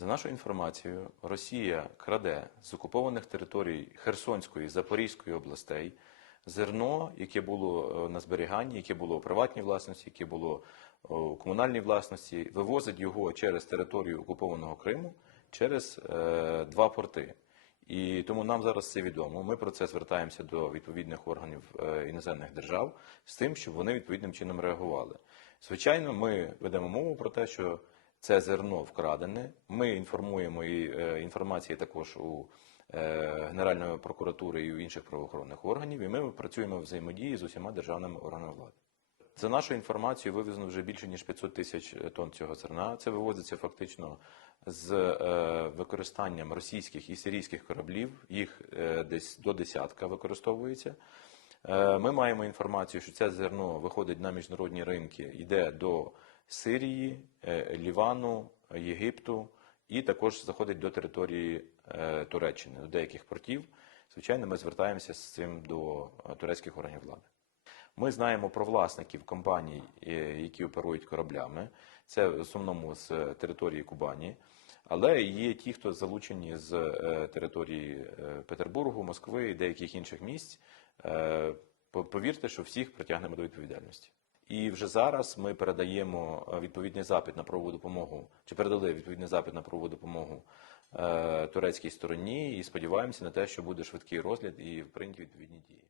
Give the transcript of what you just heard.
За нашою інформацією, Росія краде з окупованих територій Херсонської, Запорізької областей зерно, яке було на зберіганні, яке було у приватній власності, яке було у комунальній власності, вивозить його через територію окупованого Криму, через два порти. І тому нам зараз це відомо. Ми про це звертаємося до відповідних органів іноземних держав з тим, щоб вони відповідним чином реагували. Звичайно, ми ведемо мову про те, що це зерно вкрадене. Ми інформуємо, і інформація також у Генеральної прокуратури і у інших правоохоронних органів, і ми працюємо в взаємодії з усіма державними органами влади. За нашою інформацією, вивезено вже більше, ніж 500 тисяч тонн цього зерна. Це вивозиться фактично з використанням російських і сирійських кораблів, їх десь до десятка використовується. Ми маємо інформацію, що це зерно виходить на міжнародні ринки, йде до Сирії, Лівану, Єгипту і також заходить до території Туреччини, до деяких портів. Звичайно, ми звертаємося з цим до турецьких органів влади. Ми знаємо про власників компаній, які оперують кораблями. Це в основному з території Кубані. Але є ті, хто залучені з території Петербургу, Москви і деяких інших місць. Повірте, що всіх притягнемо до відповідальності. І вже зараз ми передаємо відповідний запит на правову допомогу, чи передали відповідний запит на правову допомогу турецькій стороні і сподіваємося на те, що буде швидкий розгляд і прийняті відповідні дії.